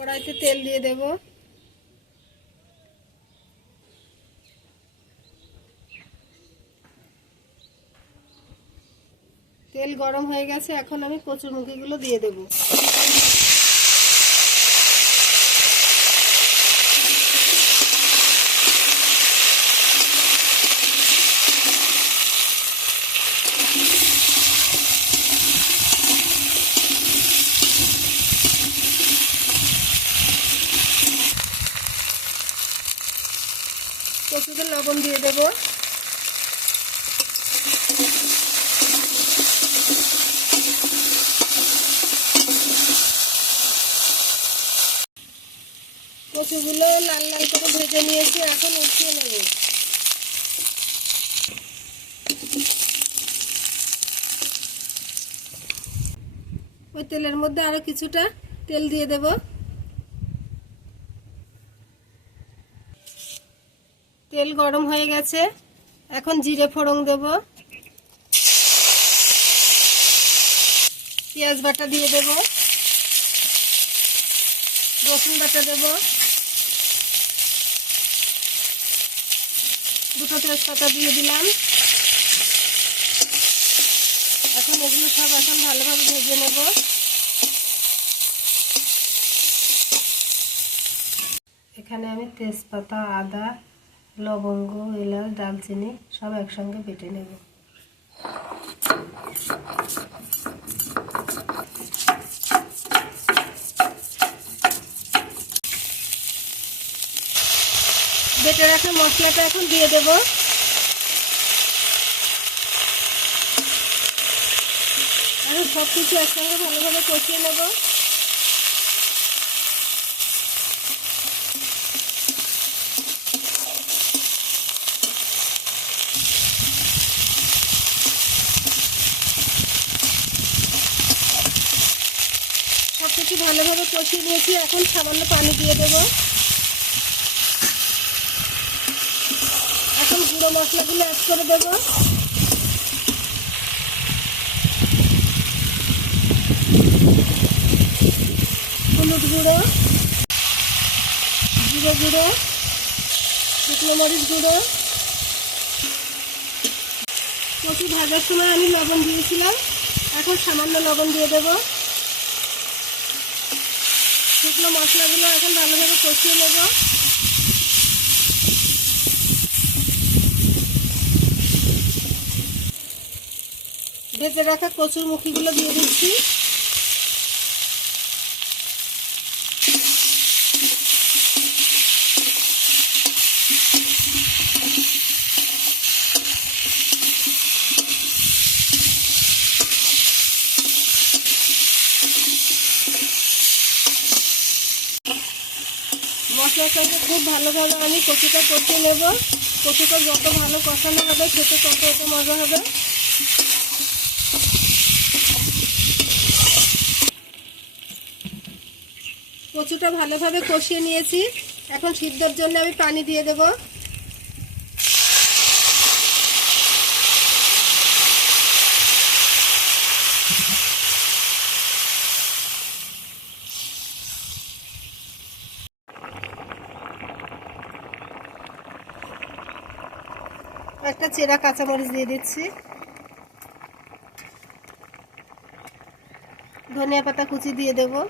কড়াইতে তেল দিয়ে দেব। তেল গরম হয়ে গেছে এখন আমি কচুরমুখিগুলো দিয়ে দেব। কচুতে লবণ দিয়ে দেবো। কচুগুলো লাল লাল করে ভেজে নিয়েছি, এখন উঠিয়ে নেব। ওই তেলের মধ্যে আরও কিছুটা তেল দিয়ে দেব। তেল গরম হয়ে গেছে। এখন জিরে ফোড়ন দেব। পেঁয়াজ বাটা দিয়ে দেবো। রসুন বাটা দেব। দুটো তেজপাতা দিয়ে দিলাম। এখন এগুলো সব এখন ভালোভাবে ভেজে নেব। এখানে আমি তেজপাতা, আদা লবঙ্গ, এলাচ দালচিনি সব একসঙ্গে বেটে নেব। বেটে রাখা মশলাটা এখন দিয়ে দেব। এখন সব কিছু একসঙ্গে ভালোভাবে কষিয়ে নেব। সব ভালোভাবে কষিয়ে নিয়েছি, এখন সামান্য পানি দিয়ে দেবো। এখন গুঁড়ো মশলাগুলো অ্যাড করে দেব। হলুদ গুঁড়ো, জিরে গুঁড়ো, শুকনো মরিচ গুঁড়ো। কচু ভাজার সময় আমি লবণ দিয়েছিলাম, এখন সামান্য লবণ দিয়ে দেব। শুকনো মশলাগুলো এখন ভালোভাবে কষিয়ে নেব। ভেজে রাখা কচুর মুখিগুলো দিয়ে দিচ্ছি। মশলার সাথে খুব ভালোভাবে আমি কচুটা কষিয়ে নেব। কচুটা যত ভালো কষানো হবে, খেতে তত এত মজা হবে। কচুটা ভালোভাবে কষিয়ে নিয়েছি। এখন সিদ্ধর জন্য আমি পানি দিয়ে দেব। একটা চেরা কাঁচামরিচ দিয়ে দিচ্ছি। ধনিয়া পাতা কুচি দিয়ে দেবো।